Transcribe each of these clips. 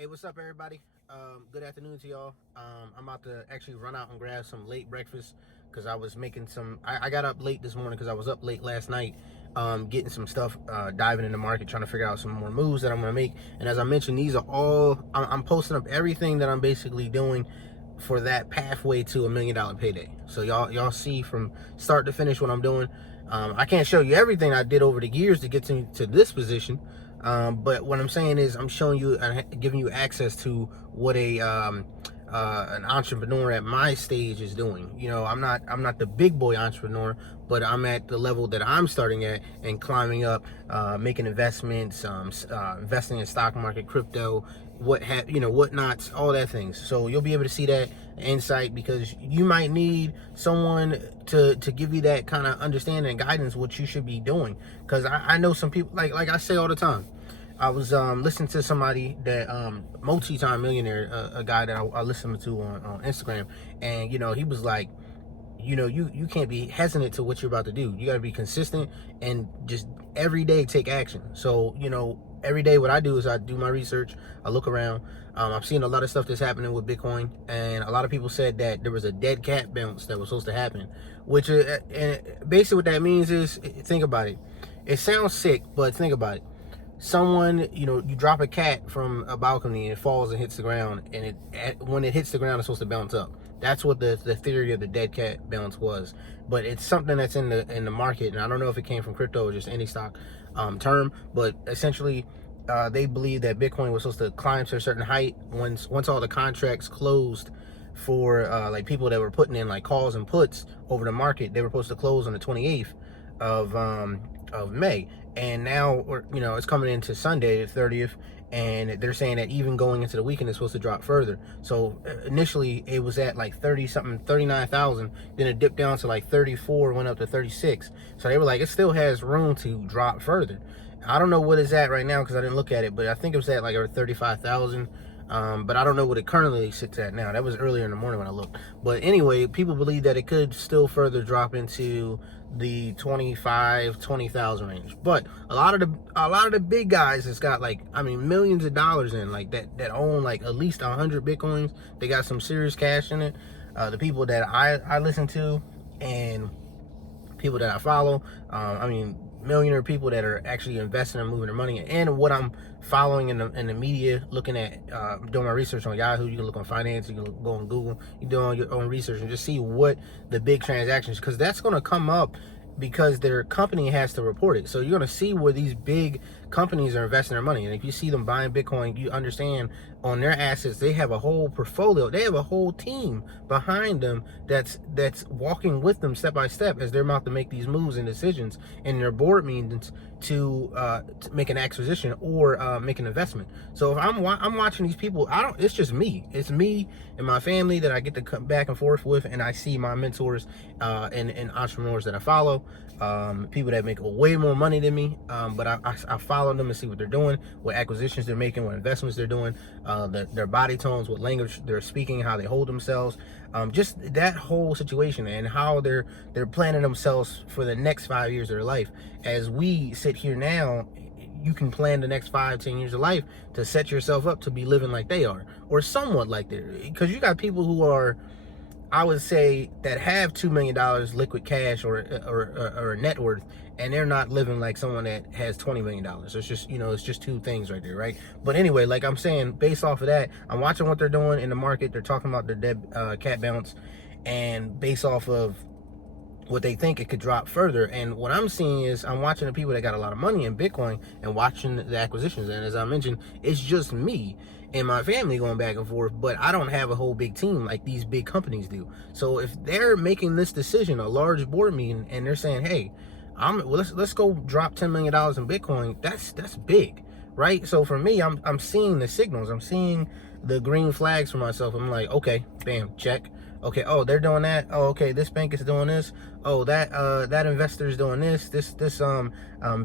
Hey, what's up, everybody? Good afternoon to y'all. I'm about to actually run out and grab some late breakfast because I was making some. I got up late this morning because I was up late last night, getting some stuff, diving in the market, trying to figure out some more moves that I'm gonna make. And as I mentioned, these are all. I'm posting up everything that I'm basically doing for that pathway to $1 million payday. So y'all see from start to finish what I'm doing. I can't show you everything I did over the years to get to this position. But what I'm saying is I'm showing you and giving you access to what an entrepreneur at my stage is doing. You know, I'm not the big boy entrepreneur, but I'm at the level that I'm starting at and climbing up, making investments, investing in stock market, crypto, whatnots, all that things. So you'll be able to see that insight because you might need someone to give you that kind of understanding and guidance what you should be doing. Because I know some people, like I say all the time. I was listening to somebody that multi-time millionaire, a guy that I listened to on Instagram, and he was like, you can't be hesitant to what you're about to do. You got to be consistent and just every day take action. So every day what I do is I do my research, I look around. I've seen a lot of stuff that's happening with Bitcoin, and a lot of people said that there was a dead cat bounce that was supposed to happen, which and basically what that means is, think about it. It sounds sick, but think about it. Someone, you drop a cat from a balcony and it falls and hits the ground, and when it hits the ground, it's supposed to bounce up. That's what the theory of the dead cat bounce was. But it's something that's in the market, and I don't know if it came from crypto or just any stock term. But essentially, they believe that Bitcoin was supposed to climb to a certain height once all the contracts closed for like people that were putting in like calls and puts over the market. They were supposed to close on the 28th of May, and now it's coming into Sunday the 30th, and they're saying that even going into the weekend it's supposed to drop further. So initially it was at like 30 something, 39,000, then it dipped down to like 34, went up to 36. So they were like, it still has room to drop further. I don't know what it's at right now because I didn't look at it, but I think it was at like 35,000. But I don't know what it currently sits at now. That was earlier in the morning when I looked. But anyway, people believe that it could still further drop into the 20,000 range. But a lot of the big guys that's got millions of dollars in, like that own like at least 100 Bitcoins. They got some serious cash in it. The people that I listen to and people that I follow, millionaire people that are actually investing and moving their money, and what I'm following in the media, looking at, doing my research on Yahoo. You can look on finance, you can go on Google, you do on your own research and just see what the big transactions, because that's going to come up because their company has to report it. So you're going to see where these big companies are investing their money, and if you see them buying Bitcoin, you understand on their assets they have a whole portfolio, they have a whole team behind them that's walking with them step by step as they're about to make these moves and decisions in their board meetings to make an acquisition or make an investment. So if I'm watching these people, it's just me. It's me and my family that I get to come back and forth with, and I see my mentors and entrepreneurs that I follow, people that make way more money than me, but I follow them and see what they're doing, what acquisitions they're making, what investments they're doing, their body tones, what language they're speaking, how they hold themselves, just that whole situation, and how they're planning themselves for the next 5 years of their life. As we sit here now, you can plan the next 5-10 years of life to set yourself up to be living like they are, or somewhat like they, because you got people who are, I would say, that have $2 million liquid cash or net worth, and they're not living like someone that has $20 million. It's just, it's just two things right there, right? But anyway, like I'm saying, based off of that, I'm watching what they're doing in the market. They're talking about the dead cat bounce, and based off of what they think, it could drop further. And what I'm seeing is I'm watching the people that got a lot of money in Bitcoin and watching the acquisitions. And as I mentioned, it's just me and my family going back and forth, but I don't have a whole big team like these big companies do. So if they're making this decision, a large board meeting, and they're saying, hey, let's go drop $10 million in Bitcoin, that's big, right? So for me, I'm seeing the signals, I'm seeing the green flags for myself. I'm like, okay, bam, check. Okay, oh, they're doing that. Oh, okay, this bank is doing this. oh, that investor is doing this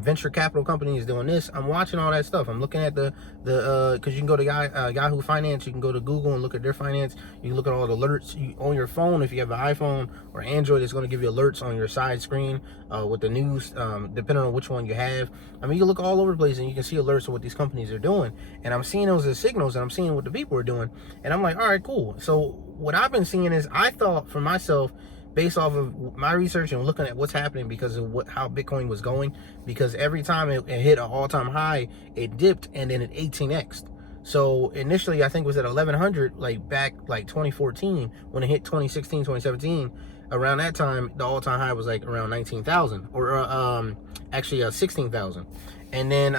venture capital company is doing this. I'm watching all that stuff. I'm looking at the because you can go to Yahoo Finance, you can go to Google and look at their finance. You can look at all the alerts on your phone. If you have an iPhone or Android, it's going to give you alerts on your side screen with the news, depending on which one you have. I mean, you look all over the place and you can see alerts of what these companies are doing. And I'm seeing those as signals, and I'm seeing what the people are doing. And I'm like, all right, cool. So what I've been seeing is, I thought for myself, based off of my research and looking at what's happening because of how Bitcoin was going, because every time it hit an all-time high, it dipped and then it 18x'd. So initially, I think it was at 1100, like back like 2014, when it hit 2016, 2017. Around that time, the all-time high was like around 19,000, or actually 16,000. And then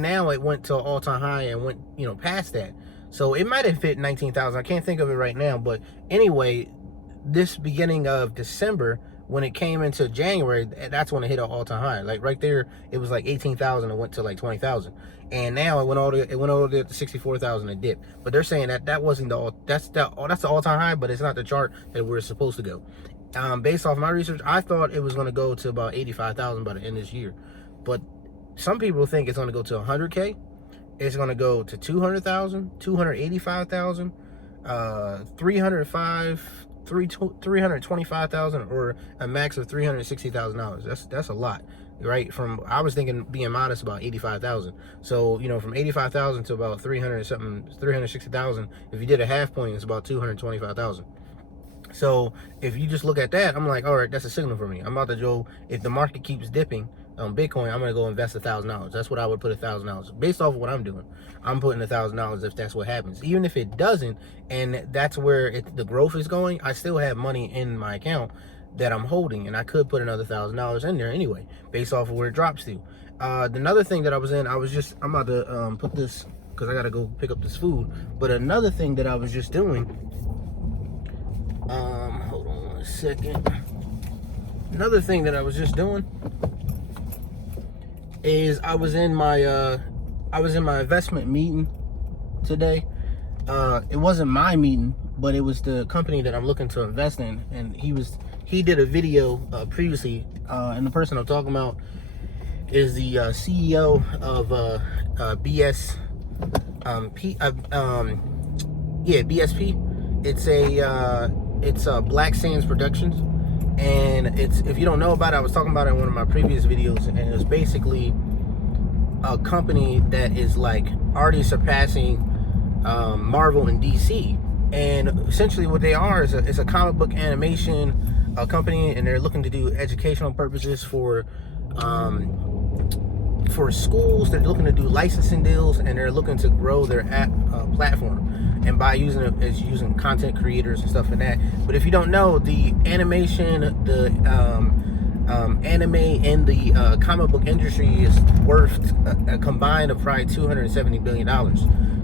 now it went to an all-time high and went, past that. So it might have hit 19,000. I can't think of it right now, but anyway, this beginning of December, when it came into January, that's when it hit an all-time high. Like right there, it was like 18,000 and went to like 20,000, and now it went all the way up to 64,000 and dipped. But they're saying that wasn't that's the all-time high, but it's not the chart that we're supposed to go. Based off my research, I thought it was going to go to about 85,000 by the end of this year, but some people think it's going to go to 100K. It's going to go to 200,000, 285,000, 325,000, or a max of $360,000. That's a lot, right? I was thinking, being modest, about 85,000. So from 85,000 to about 360,000. If you did a half point, it's about 225,000. So if you just look at that, I'm like, all right, that's a signal for me. I'm about to go, if the market keeps dipping on Bitcoin, I'm gonna go invest $1,000. That's what I would put $1,000 based off of what I'm doing. I'm putting $1,000 if that's what happens. Even if it doesn't, and that's where the growth is going, I still have money in my account that I'm holding, and I could put another $1,000 in there anyway, based off of where it drops to. Another thing that I was in, I'm about to put this, because I gotta go pick up this food. But another thing that I was just doing, hold on one second. Another thing that I was just doing is I was in my investment meeting today. It wasn't my meeting, but it was the company that I'm looking to invest in, and he did a video previously, and the person I'm talking about is the CEO of BSP. It's Black Sands Productions, and if you don't know about it, I was talking about it in one of my previous videos, and it's basically a company that is like already surpassing Marvel and DC. And essentially what they are is a comic book animation company, and they're looking to do educational purposes for schools. They're looking to do licensing deals, and they're looking to grow their app platform, and by using content creators and stuff like that. But if you don't know, the animation, the anime and the comic book industry is worth a combined of probably $270 billion.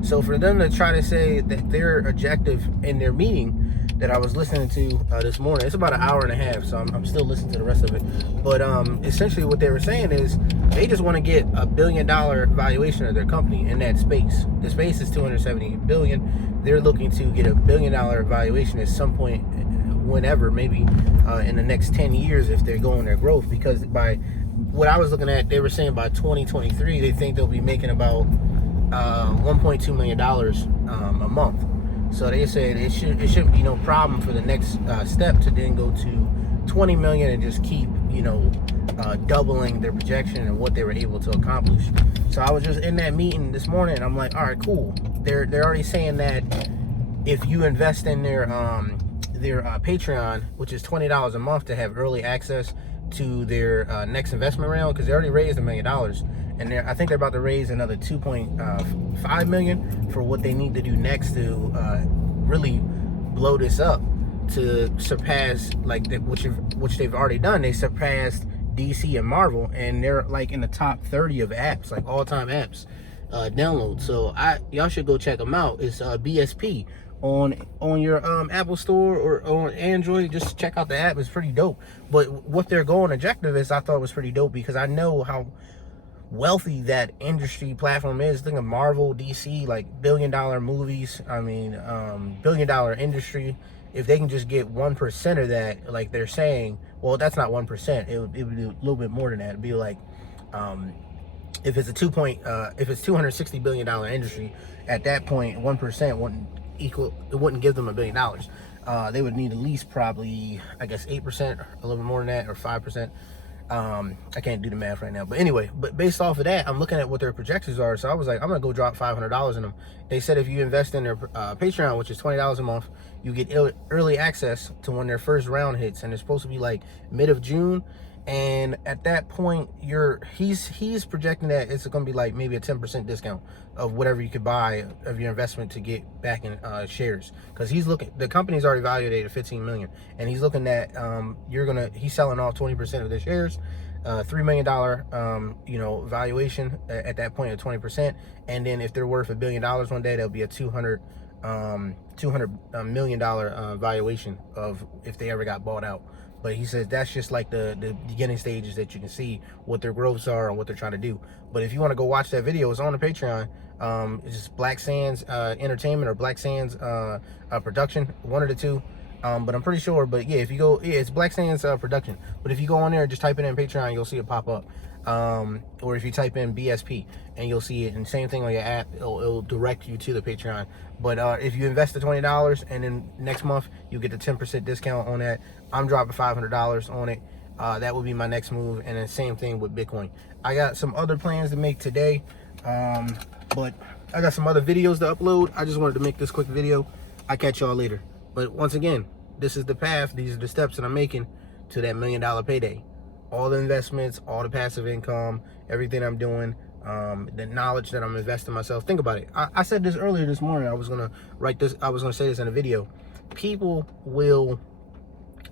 So for them to try to say that their objective in their meeting that I was listening to this morning, it's about an hour and a half, so I'm still listening to the rest of it. But essentially what they were saying is they just want to get $1 billion valuation of their company in that space. The space is $270 billion. They're looking to get $1 billion valuation at some point, whenever, maybe in the next 10 years if they're going their growth. Because by what I was looking at, they were saying by 2023 they think they'll be making about $1.2 million a month. So they said it shouldn't be no problem for the next step to then go to 20 million and just keep doubling their projection and what they were able to accomplish. So I was just in that meeting this morning, and I'm like, all right, cool. They're already saying that if you invest in their Patreon, which is $20 a month, to have early access to their next investment round, because they already raised $1 million, and I think they're about to raise another 2.5 million for what they need to do next to really blow this up to surpass, which they've already done. They surpassed DC and Marvel, and they're like in the top 30 of apps, like all-time apps download. So y'all should go check them out. It's BSP on your Apple Store or on Android. Just check out the app. It's pretty dope. But what their goal and objective is, I thought was pretty dope, because I know how wealthy that industry platform is. Think of Marvel, DC, like $1 billion movies. I mean, $1 billion industry, if they can just get 1% of that, like they're saying, well, that's not 1%. It would be a little bit more than that. It'd be like, if it's if it's $260 billion industry, at that point, 1% wouldn't equal. It wouldn't give them $1 billion. They would need at least probably, I guess, 8%, a little bit more than that, or 5%. I can't do the math right now, but anyway, but based off of that, I'm looking at what their projections are. So I was like, I'm gonna go drop $500 in them. They said if you invest in their Patreon, which is $20 a month, you get early access to when their first round hits, and it's supposed to be like mid of June. And at that point, he's projecting that it's going to be like maybe a 10% discount of whatever you could buy of your investment to get back in shares, because the company's already valued at 15 million, and he's looking at he's selling off 20% of their shares, $3 million valuation at that point at 20%. And then if they're worth $1 billion one day, that'll be a $200 million valuation of if they ever got bought out. But he says that's just like the beginning stages that you can see what their growths are and what they're trying to do. But if you want to go watch that video, it's on the Patreon. It's just Black Sands Entertainment or Black Sands Production, one of the two. But I'm pretty sure. But yeah, if you go, yeah, it's Black Sands Production. But if you go on there, just type it in Patreon, you'll see it pop up. Or if you type in BSP and you'll see it, and same thing on your app, it'll direct you to the Patreon. But if you invest the $20 and then next month you get the 10% discount on that, I'm dropping $500 on it. That would be my next move. And then same thing with Bitcoin. I got some other plans to make today, but I got some other videos to upload. I just wanted to make this quick video. I'll catch y'all later. But once again, this is the path. These are the steps that I'm making to that $1 million payday. All the investments, all the passive income, everything I'm doing, the knowledge that I'm investing in myself. Think about it. I said this earlier this morning. I was gonna say this in a video. People will.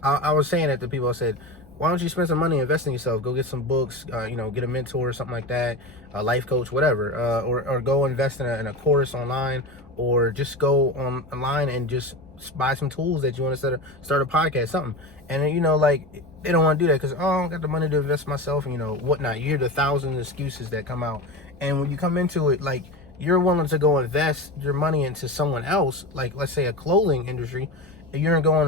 I was saying that to people. I said, why don't you spend some money investing in yourself? Go get some books. Get a mentor or something like that, a life coach, whatever. Or go invest in a course online, or just go online and just buy some tools that you want to start a podcast, something. And they don't want to do that because, I don't got the money to invest myself, and whatnot. You hear the 1,000 excuses that come out, and when you come into it, like, you're willing to go invest your money into someone else, like let's say a clothing industry. You're gonna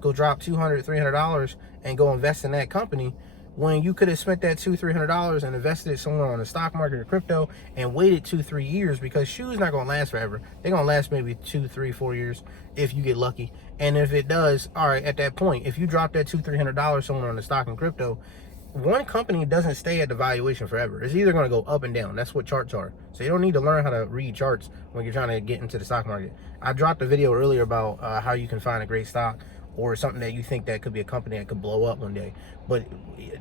go drop $200, $300 and go invest in that company, when you could have spent that $200-$300 and invested it somewhere on the stock market or crypto and waited 2-3 years, because shoes not gonna last forever. They're gonna last maybe 2, 3, 4 years if you get lucky. And if it does, all right, at that point, if you drop that $200-$300 somewhere on the stock and crypto, one company doesn't stay at the valuation forever. It's either going to go up and down. That's what charts are. So you don't need to learn how to read charts when you're trying to get into the stock market. I dropped a video earlier about how you can find a great stock, or something that you think that could be a company that could blow up one day. But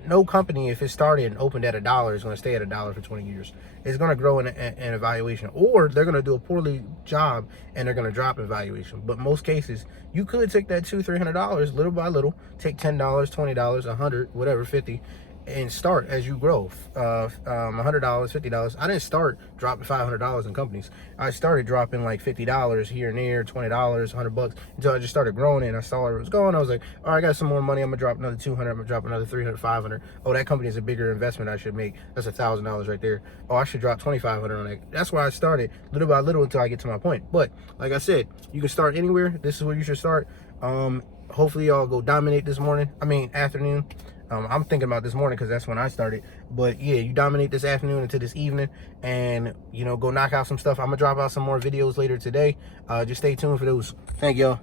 no company, if it started and opened at $1, is going to stay at $1 for 20 years. It's going to grow in a valuation, or they're going to do a poorly job and they're going to drop in valuation. But most cases, you could take that $200-$300 little by little, take $10, $20, $100, whatever, 50, and start as you grow. $100, $50. I didn't start dropping $500 in companies. I started dropping like $50 here and there, $20, $100, until I just started growing it and I saw where it was going. I was like, all right, I got some more money. I'm gonna drop another 200. I'm gonna drop another 300, 500. Oh, that company is a bigger investment I should make. That's $1,000 right there. Oh, I should drop 2,500 on that. That's why I started little by little until I get to my point. But like I said, you can start anywhere. This is where you should start. Hopefully y'all go dominate this afternoon. I'm thinking about this morning because that's when I started. But yeah, you dominate this afternoon into this evening, and go knock out some stuff. I'm gonna drop out some more videos later today. Just stay tuned for those. Thank y'all.